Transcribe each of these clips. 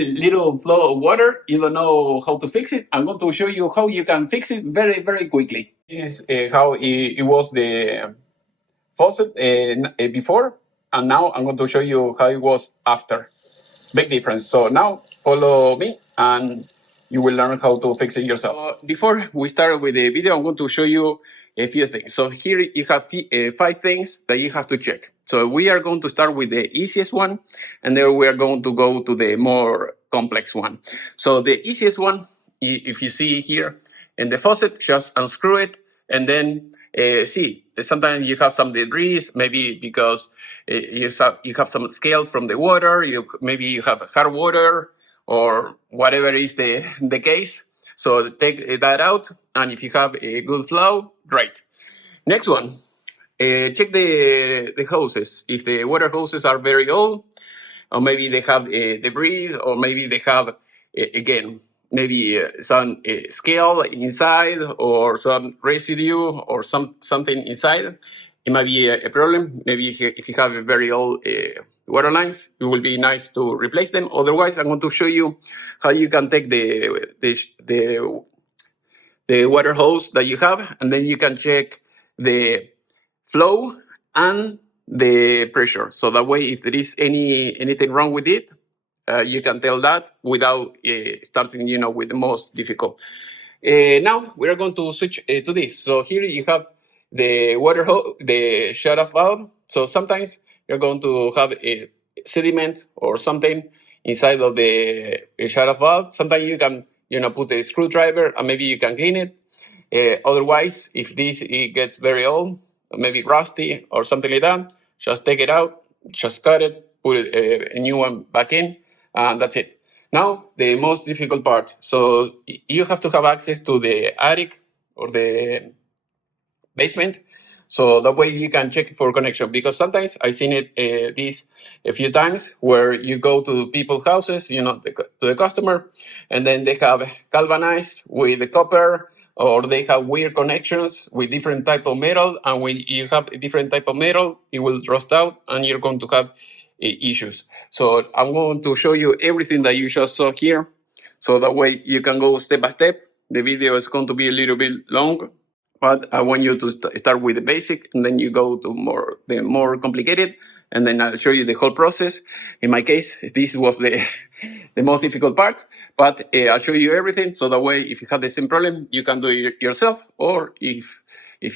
a little flow of water, you don't know how to fix it, I'm going to show you how you can fix it very, very quickly. This is how it was the faucet before, and now I'm going to show you how it was after. Big difference. So now follow me and you will learn how to fix it yourself. Before we start with the video, I'm going to show you a few things. So here you have 5 things that you have to check. So we are going to start with the easiest one, and then we are going to go to the more complex one. So the easiest one, if you see here in the faucet, just unscrew it and then see. Sometimes you have some debris, maybe because you have some scales from the water, maybe you have hard water or whatever is the case. So take that out, and if you have a good flow, great. Next one, check the hoses. If the water hoses are very old, or maybe they have debris, or maybe they have, again, maybe some scale inside or some residue or something inside, it might be a problem. Maybe if you have a very old water lines, it will be nice to replace them. Otherwise, I'm going to show you how you can take the water hose that you have, and then you can check the flow and the pressure. So that way, if there is anything wrong with it, you can tell that without starting, with the most difficult. Now we are going to switch to this. So here you have the water hose, the shut-off valve. So sometimes you're going to have a sediment or something inside of the shut-off valve. Sometimes you can, put a screwdriver and maybe you can clean it. Otherwise, if it gets very old, maybe rusty or something like that, just take it out, just cut it, put a new one back in, and that's it. Now, the most difficult part. So you have to have access to the attic or the basement. So that way you can check for connection, because sometimes I've seen it this a few times where you go to people's houses, to the customer, and then they have galvanized with the copper, or they have weird connections with different type of metal. And when you have a different type of metal, it will rust out and you're going to have issues. So I'm going to show you everything that you just saw here. So that way you can go step by step. The video is going to be a little bit long, but I want you to start with the basic, and then you go to the more complicated, and then I'll show you the whole process. In my case, this was the most difficult part, but I'll show you everything. So that way, if you have the same problem, you can do it yourself, or if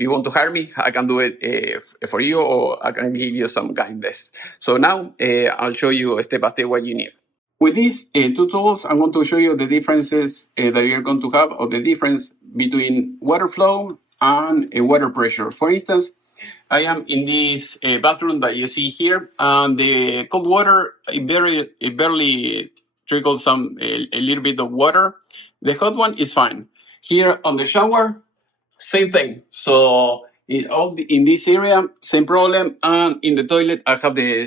you want to hire me, I can do it for you, or I can give you some guidance. So now I'll show you step by step what you need. With these 2 tools, I'm going to show you the differences that you're going to have, or the difference between water flow and water pressure. For instance, I am in this bathroom that you see here, and the cold water, it barely trickles a little bit of water. The hot one is fine. Here on the shower, same thing. So in this area, same problem, and in the toilet, I have the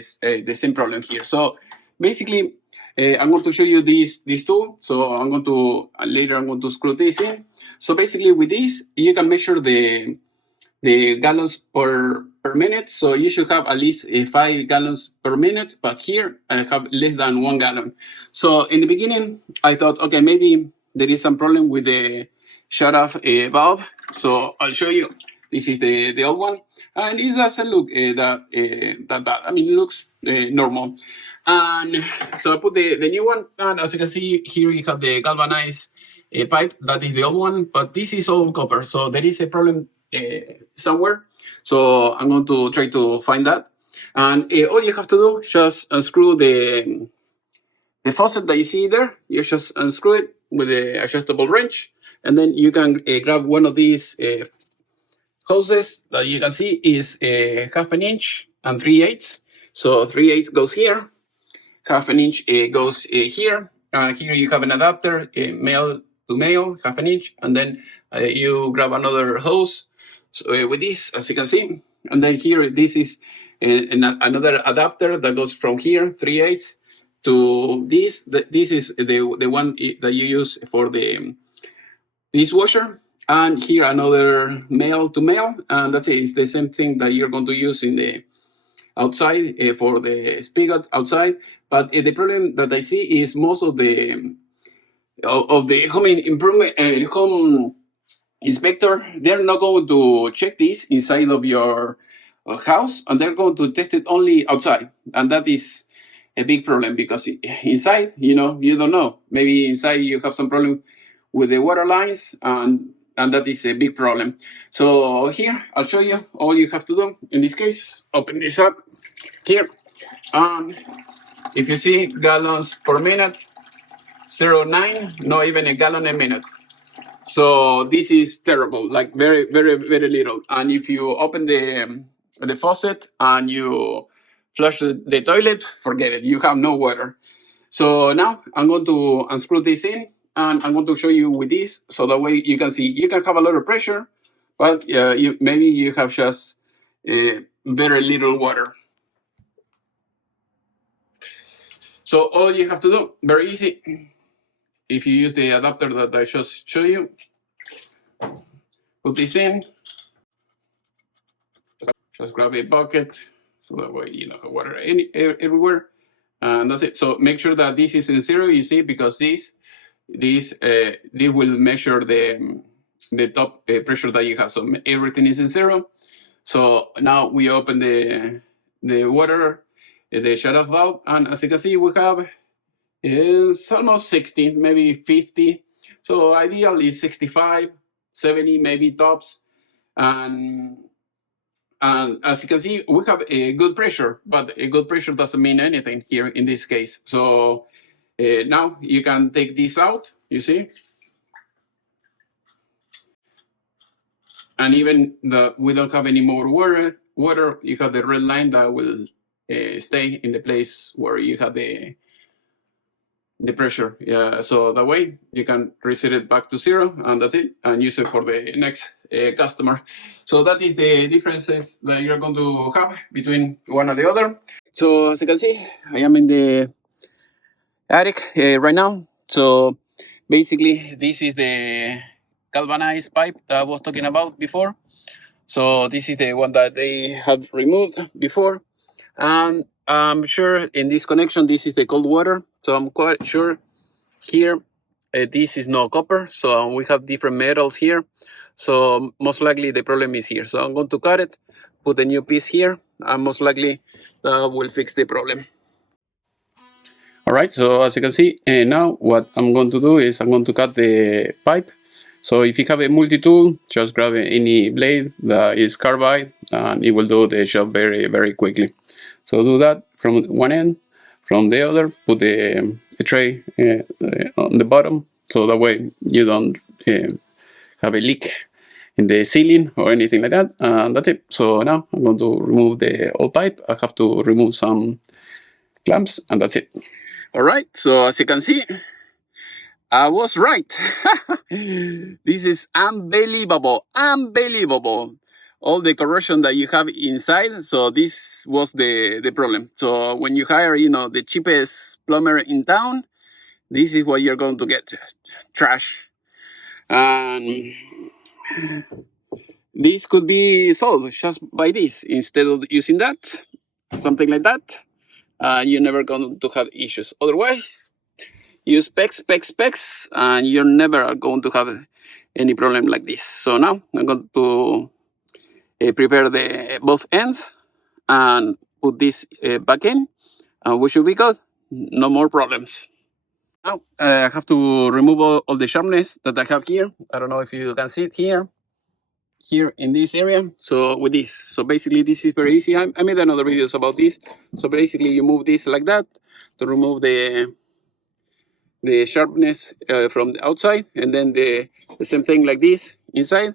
same problem here. So basically, I'm going to show you this tool. So later I'm going to screw this in. So basically with this, you can measure the gallons per minute. So you should have at least 5 gallons per minute, but here I have less than 1 gallon. So in the beginning, I thought, okay, maybe there is some problem with the shut-off valve. So I'll show you. This is the old one, and it doesn't look that bad. I mean, it looks normal. And so I put the new one, and as you can see here, you have the galvanized pipe. That is the old one, but this is all copper. So there is a problem somewhere. So I'm going to try to find that. And all you have to do, just unscrew the faucet that you see there. You just unscrew it with the adjustable wrench, and then you can grab one of these hoses that you can see is 1/2 inch and 3/8. So 3/8 goes here, 1/2 inch goes here. Here you have an adapter, male to male, 1/2 inch, and then you grab another hose with this, as you can see. And then here, this is another adapter that goes from here, 3/8, to this. This is the one that you use for the dishwasher. And here another male to male, and that's it. It's the same thing that you're going to use in outside for the spigot outside. But the problem that I see is most of the home improvement home inspector, they're not going to check this inside of your house, and they're going to test it only outside, and that is a big problem because inside, you don't know. Maybe inside you have some problem with the water lines, and that is a big problem. So here I'll show you. All you have to do in this case, open this up here, and if you see gallons per minute, 0.9, not even a gallon a minute. So this is terrible, like very, very, very little. And if you open the faucet and you flush the toilet, forget it. You have no water. So now I'm going to unscrew this in, and I'm going to show you with this, so that way you can see. You can have a lot of pressure, but maybe you have just very little water. So all you have to do, very easy, if you use the adapter that I just showed you, put this in, just grab a bucket, so that way you don't have water everywhere, and that's it. So make sure that this is in zero, you see, because this will measure the top pressure that you have. So everything is in zero. So now we open the water, the shut-off valve, and as you can see, we have it's almost 60, maybe 50. So ideal is 65, 70, maybe tops, and as you can see, we have a good pressure, but a good pressure doesn't mean anything here in this case. So now you can take this out, you see, and even we don't have any more water. You have the red line that will stay in the place where you have the pressure. Yeah, so that way you can reset it back to zero, and that's it, and use it for the next customer. So that is the differences that you're going to have between one or the other. So as you can see, I am in the attic right now. So basically, this is the galvanized pipe that I was talking about before. So this is the one that they have removed before, and I'm sure in this connection this is the cold water. So I'm quite sure here this is no copper. So we have different metals here. So most likely the problem is here. So I'm going to cut it, put a new piece here, and most likely that will fix the problem. All right, so as you can see, now what I'm going to do is I'm going to cut the pipe. So if you have a multi-tool, just grab any blade that is carbide, and it will do the job very, very quickly. So do that from one end, from the other, put the tray on the bottom, so that way you don't have a leak in the ceiling or anything like that. And that's it. So now I'm going to remove the old pipe. I have to remove some clamps, and that's it. All right, so as you can see, I was right. This is unbelievable, unbelievable. All the corrosion that you have inside. So this was the problem. So when you hire, the cheapest plumber in town, this is what you're going to get, trash. And this could be solved just by this. Instead of using that, something like that, you're never going to have issues. Otherwise, use specs, and you're never going to have any problem like this. So now I'm going to prepare the both ends and put this back in, and we should be good. No more problems. Now I have to remove all the sharpness that I have here. I don't know if you can see it here in this area. So with this, so basically this is very easy. I made another videos about this. So basically you move this like that to remove the sharpness from the outside, and then the same thing like this inside,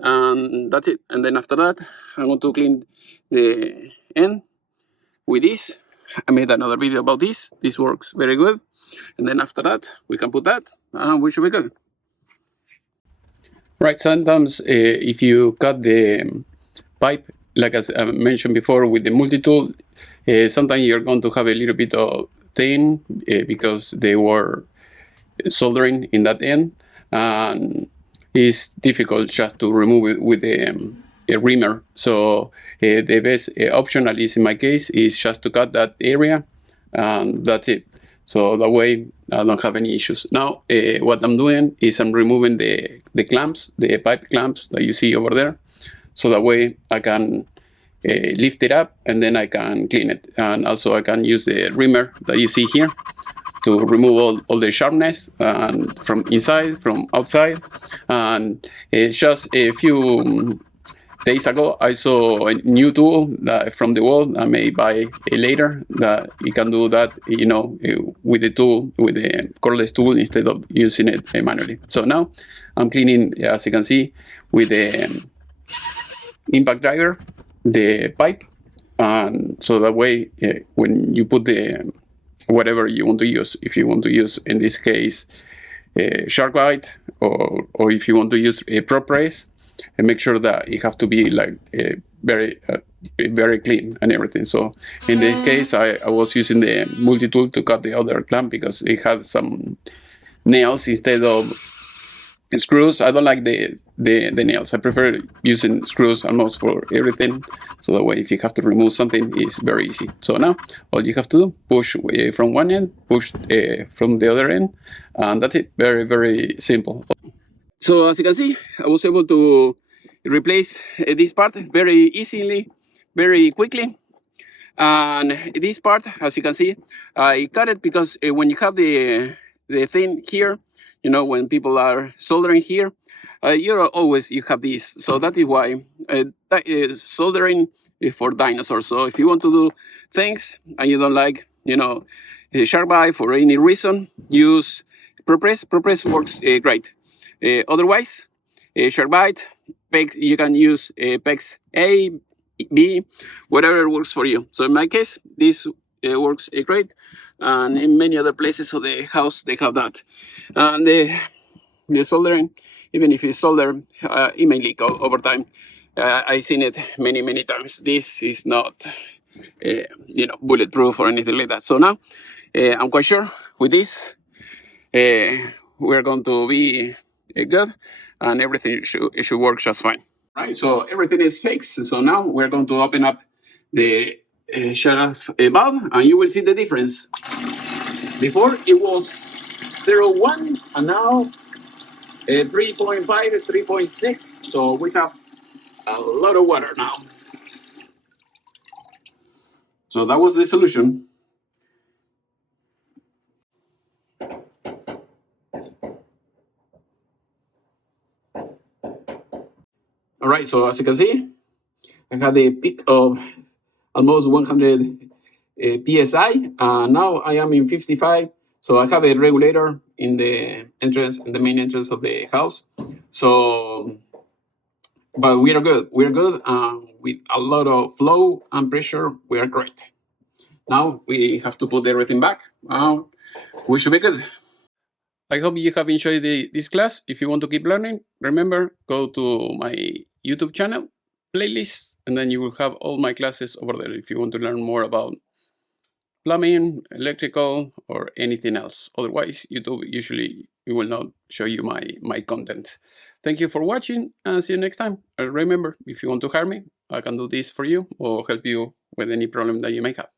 and that's it. And then after that I'm going to clean the end with this. I made another video about this. This works very good. And then after that we can put that, and we should be good. Right, sometimes if you cut the pipe, like as I mentioned before with the multi-tool, sometimes you're going to have a little bit of thin because they were soldering in that end, and it's difficult just to remove it with the a reamer. So the best option, at least in my case, is just to cut that area, and that's it. So that way I don't have any issues. Now what I'm doing is I'm removing the clamps, the pipe clamps that you see over there. So that way I can lift it up and then I can clean it. And also I can use the reamer that you see here to remove all the sharpness and from inside, from outside. And just a few days ago, I saw a new tool that from the wall. I may buy later that you can do that, you know, with the tool, with the cordless tool instead of using it manually. So now I'm cleaning, as you can see, with the impact driver, the pipe, and so that way when you put the whatever you want to use, if you want to use in this case shark bite, or if you want to use a prop press, and make sure that it have to be like very clean and everything. So in this case I was using the multi-tool to cut the other clamp because it had some nails instead of screws. I don't like the nails. I prefer using screws almost for everything. So that way if you have to remove something, it's very easy. So now all you have to do, push from one end, push from the other end, and that's it. Very, very simple. So as you can see, I was able to replace this part very easily, very quickly. And this part, as you can see, I cut it because when you have the thing here, you know, when people are soldering here, you have this. So that is why that is soldering for dinosaurs. So if you want to do things and you don't like, you know, shark bite for any reason, use prop press. Prop press works great. Otherwise, shark bite, pegs, you can use pegs A, B, whatever works for you. So in my case, this works great, and in many other places of the house they have that. And the soldering, even if you solder, it may leak over time. I've seen it many times. This is not you know, bulletproof or anything like that. So now I'm quite sure with this we're going to be good, and everything should work just fine. Right, so everything is fixed. So now we're going to open up the shut-off valve, and you will see the difference. Before it was 0.1, and now 3.5, 3.6. So we have a lot of water now. So that was the solution. All right, so as you can see, I had a peak of almost 100 psi. Now I am in 55. So I have a regulator in the entrance, in the main entrance of the house. So, but we are good. We are good with a lot of flow and pressure. We are great. Now we have to put everything back. We should be good. I hope you have enjoyed this class. If you want to keep learning, remember, go to my YouTube channel, playlist, and then you will have all my classes over there if you want to learn more about plumbing, electrical, or anything else. Otherwise, YouTube usually it will not show you my content. Thank you for watching, and see you next time. Remember, if you want to hire me, I can do this for you or help you with any problem that you may have.